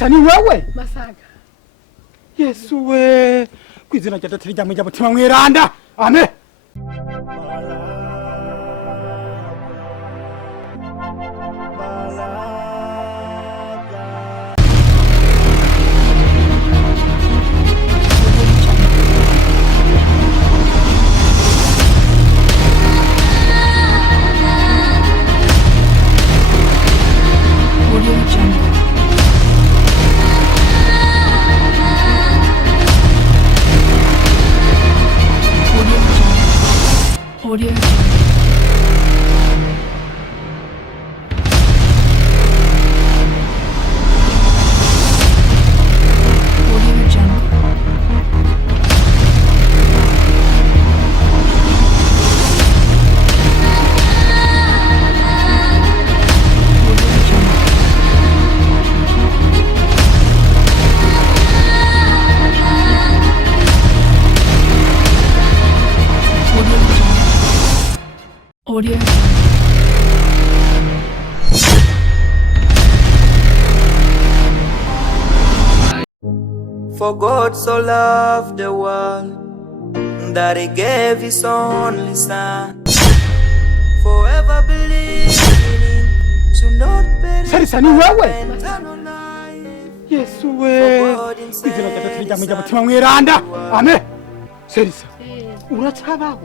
Chelissa ni wewe? Masaga. Yesu we. Kwizina rya Data rya mujya mutima mweranda. Amen. Audio. Audio. For God so loved the world that He gave His only Son. Forever believe in Him, should not perish. Chelissa ni wewe? Yesu we. Kwizina rya Data rya mujya mutima mweranda. Amen. Chelissa. Uracabaho.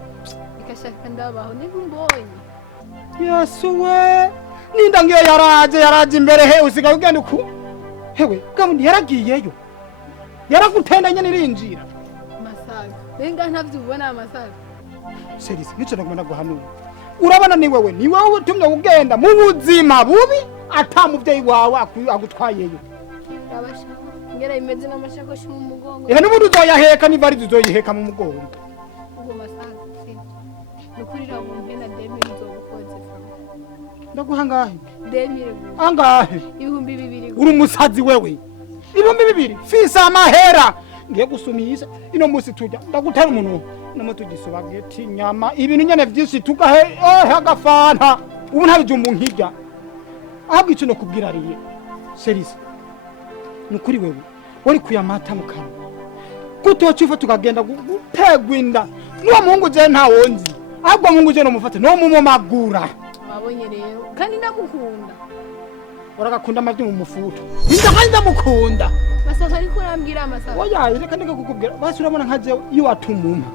Ikashaka ndabaho nigumbonye. Yesu we. Ninda ngiye yaraje imbere he usigaye ugenda uku. Hewe, gamundi yaragiyeyo. Yaragutendanye nirinjira. Masaga. Benga ntavyubona Masaga. Chelissa, nico nagomba guhanura. Urabona ni wewe utumye ugenda mu buzima bubi atamuvyeyi wawe agutwayeyo. Abasha. Ngera imeze n'amashakoshi mu mugongo. N'ubundi uzoyaheka niba ari uzoyiheka mu mugongo. Ugo Masaga. Nukurira mu mpena demi uzobukoze fa. Ndaguhangahe? Demi. Angahe? 2,000. Uri umusazi wewe. 2,000 fisa amahera. Ngiye gusumisa ino musi tujya ndagutera umuntu namo tugisobageti inyama ibintu nyene vyinshi tugahe agafanta ubu ntabijumbu nkijya ahubwo ico no kubwira ariye Chelissa nukuri wewe wari kuyamata mukama kutocufa tukagenda gutegwa inda nuwo muhungu je nta wonzi ahubwo muhungu je no mufate no mumomagura wabonye rero kandi ndamukunda waragakunda amajye mu mufuto ndakanda mukunda Masaga ariko urambwira Masaga oya reka ndakukubwira basi urabona nkaje iyo watumuma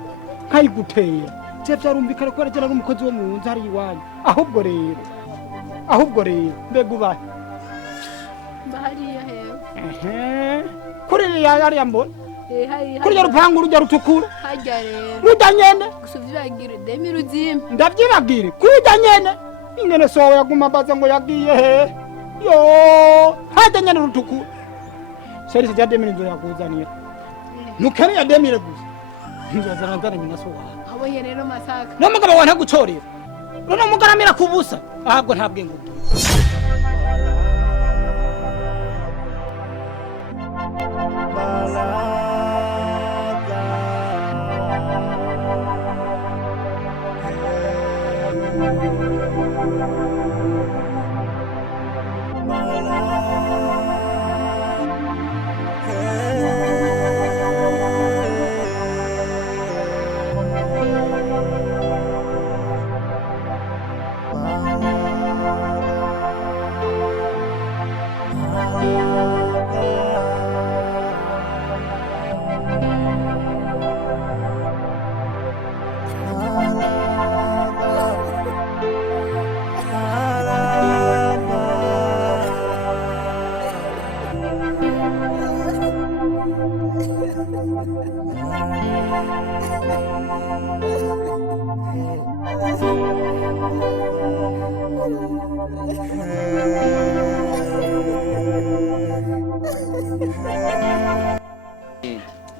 nkayigutera je vyarumvikana ko yaragera n'umukozi wo mu nzu hari iwanyu ahubwo rero mbega ubahe bahariya hewe kuri yari yambona hari kuri rupangu rujya rutukura hajya rero rujya nyene gusuvyagira demi ruzima ndavyibagire kujya nyene ingene sowe yaguma baza ngo yagiye he yo hajya nyene rutukura Chelissa ya demi nzo yakuzanira nukere ya demi gusa nzazana ndana nyina so wa abonye rero Masaga no mugabo wa ntagucorera no mugaramira kubusa ahubwo ntabwe ngo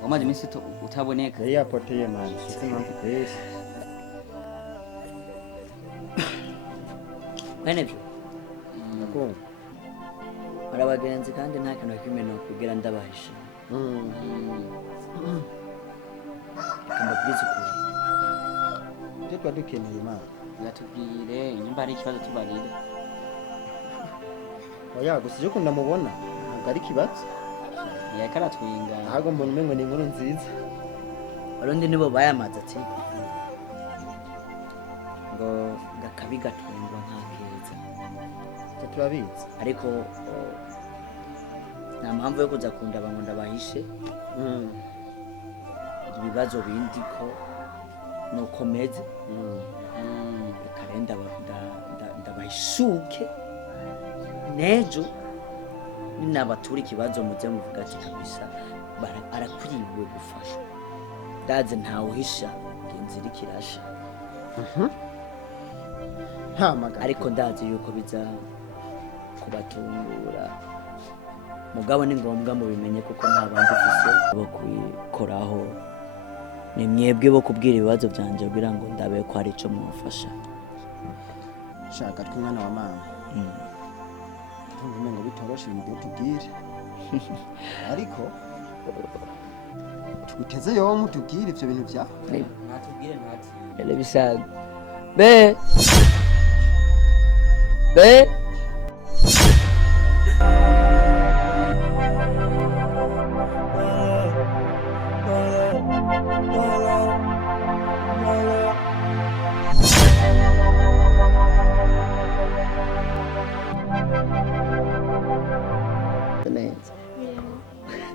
Wamaze iminsi utaboneka. Yari yapoteye manje, sisi mpamvu kwese. Bene byo. Nakumva. Ari abagenzi kandi nta kintu kimwe no kugira ndabahisha. Kamba bwiza kuri. Tetwa dukeneye imana. Yatubwire inyumba ari ikibazo tubarire. Oya gusa je kunda mubona. ari kibazo yakaratwinga ahubwo mbona umengo ni inkuru nziza abarundi nibo bayamaze ati ngo gakabi gatwengwa nta keza turabizi ariko nta mpamvu yo kuza kundaba ngo ndabahishe ibibazo bindi ko nuko meze reka rero ndabahishuke nejo ninabatura ikibazo muze muvuga ati kabisa arakwiriwe gufashwa ndaze ntawuhisha inzira ikirasha ariko ndazi yuko biza kubatungura mugabo ni ngombwa mubimenye kuko nta bandi ufise bo kubikoraho ni mwebwe bo kubwira ibibazo byanje kugira ngo ndabe ko hari ico mwufasha shaka tw'umwana wa mama umengo bitoroshe ibintu tubwire ariko tuguteze yo mutubwire ivyo bintu vya natubwire ntati ele bisaga be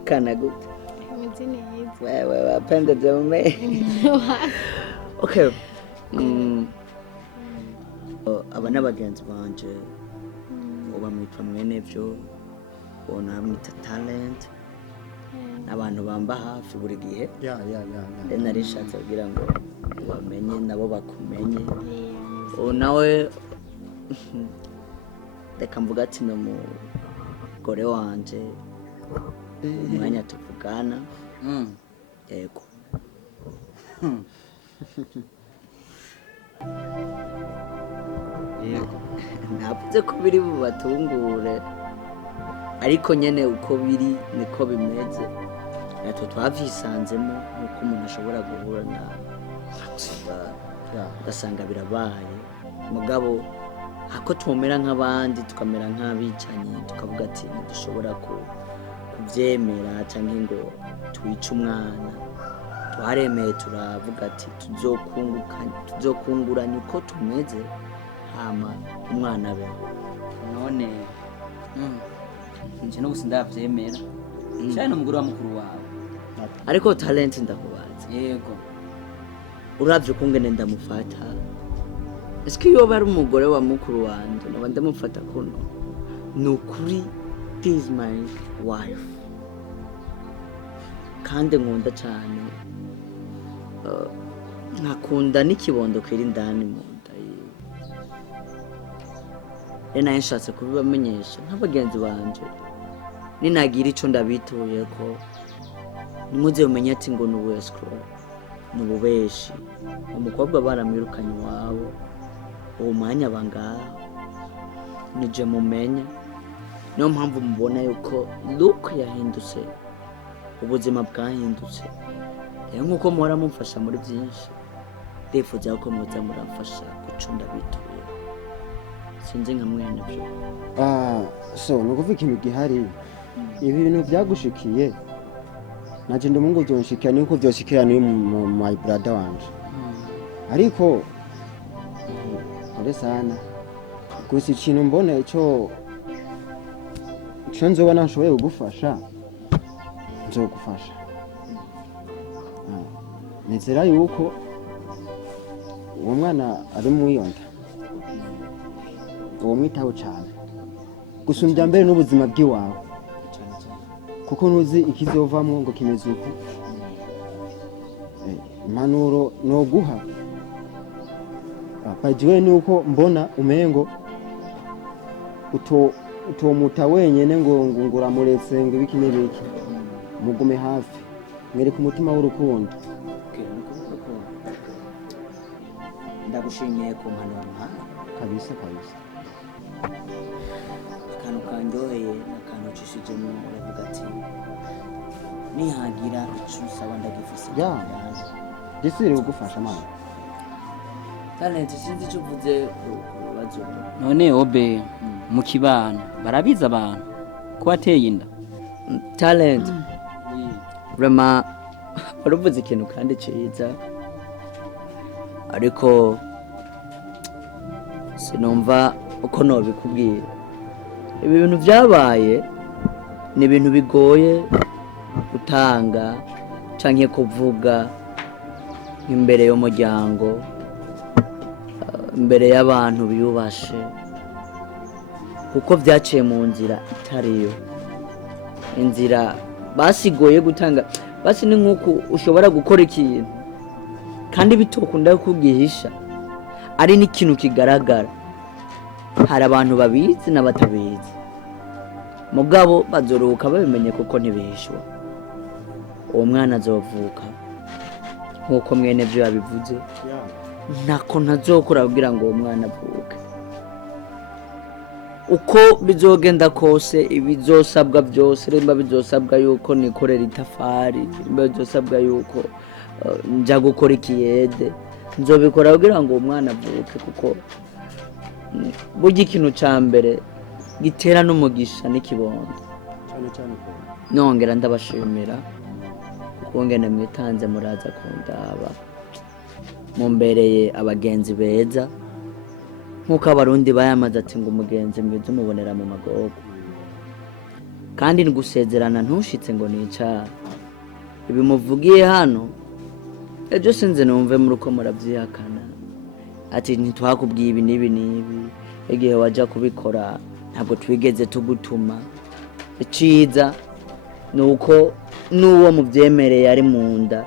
kana gut Imizini yiza. wewe wapenda jaume okay aba n'abagenzi banje uba mwitwa mwene vyo bona mwita talent n'abantu bamba hafi buri gihe ya nari nshatse kugira ngo bamenye nabo bakumenye nawe reka mvuga ati no mugore wanje umwanya tuvugana yego navuze ko biri bubatungure ariko nyene uko biri niko bimeze natwe twavyisanzemo nuko umuntu ashobora guhura na ugasanga birabaye mugabo hako twomera nk'abandi tukamera nk'abicanyi tukavuga ati ntidushobora kubyemera cyangwa ngo twice umwana twaremeye turavuga ati tuzokunguranya uko tumeze hama umwana abe none nje no gusinda byemera cyane n'umugore wa mukuru wawe ariko talent ndakubaza yego uravye kungene ndamufata eske iyo bari umugore wa mukuru wanje naba ndamufata kuno nukuri this my wife kandi nkunda cyane nkakunda n'ikibondo kiri indani mu nda yiwe nayo nshatse kubibamenyesha nk'abagenzi banje ninagira ico ndabituye ko nimuze umenye ati ngo ni uwescrow ni ububeshi umukobwa baramwirukanye iwabo uwo mwanya bangaha nije mumenya niyo mpamvu mubona yuko look yahindutse ubuzima bwahindutse rero nk'uko muhora mumfasha muri byinshi ndifuza ko muza muramfasha gucunda bituye sinzi nka mwene byo so nukuvuga ikintu gihari ibi bintu byagushikiye naje ndumungu byonshikira niko byoshikira ni mu my brother wanje ariko ore sana gusa ikintu mbona ico nzobona nshoboye kugufasha nzogufasha nizera yuko uwo mwana ari mu yonda uwo mwitaho cyane gusumbya mbere n'ubuzima bw'iwawe kuko ntuzi ikizovamwo ngo kimeze uko impanuro noguha bajiwe nuko mbona umengo utomuta wenyene ngo nguramuretse ngo ibiki n'ibiki mugume hafi mwereke umutima w'urukundo ndagushimiye ku mpanuro kabisa akantu kandoheye n'akantu ucishijemo uravuga ati nihagira ico usaba ndagifise gisiri kugufasha mama talent sinzi ico uvuze kubazo none obe mu kibano barabiza abantu ko wateye inda talent vraiment uruvuze ikintu kandi ciza ariko sinumva uko nobikubwira ibi bintu byabaye ni ibintu bigoye gutanga canke kuvuga imbere y'umuryango imbere y'abantu biyubashe kuko byaciye mu nzira itariyo inzira basigoye gutanga basi ni nk'uko ushobora gukora ikintu kandi bitokunda kugihisha ari n'ikintu kigaragara hari abantu babizi n'abatabizi mugabo bazoruka babimenye kuko ntibihishwa uwo mwana azovuka nk'uko mwene byo yabivuze ntako ntazokora kugira ngo uwo mwana avuke uko bizogenda kose ibizosabwa byose rimba bizosabwa yuko nikorera itafari rimba bizosabwa yuko nja gukora ikiyede nzobikora kugira ngo uwo mwana avuke kuko burya ikintu ca mbere gitera n'umugisha n'ikibondo nongera ndabashimira kuko ngene mwitanze muraza kundaba mumbereye abagenzi beza nk'uko abarundi bayamaze ati ngo umugenzi mwiza umubonera mu magogo kandi ngusezerana ntushitse ngo nicara ibi muvugiye hano ejo sinze numve muri uko murabyihakana ati ntitwakubwiye ibi n'ibi n'ibi igihe wajya kubikora ntabwo twigeze tugutuma iciza ni uko n'uwo mubyemereye ari mu nda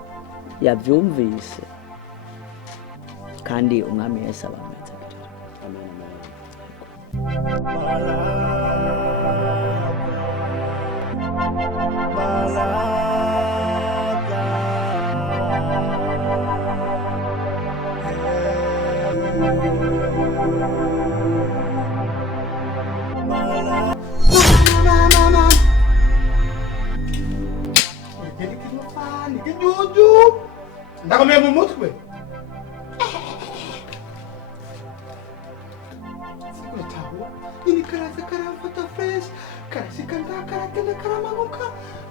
yabyumvise kandi umwami Yesu abameze ndakomeye mu mutwe ini karaza karamfata fresh karashika ndakaratenda karamanuka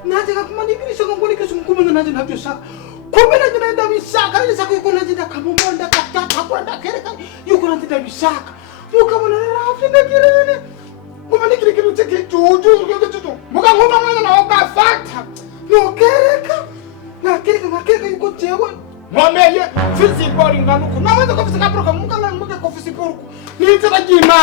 naje kakumandikirisha ngonikesha umukumenya naje nabyo shaka kumbe naje naenda bishaka nishaka yuko naje ndakamumonda katata kwa ndakereka yuko naje ndabishaka mukabona rafi ndagirene kumandikira kintu ceke juju muka ngoma mwana na wakafata nokereka nakereka yuko jewe mwameye physical nganuko namaze ko physical proka muka nganuko ko physical nitse bagima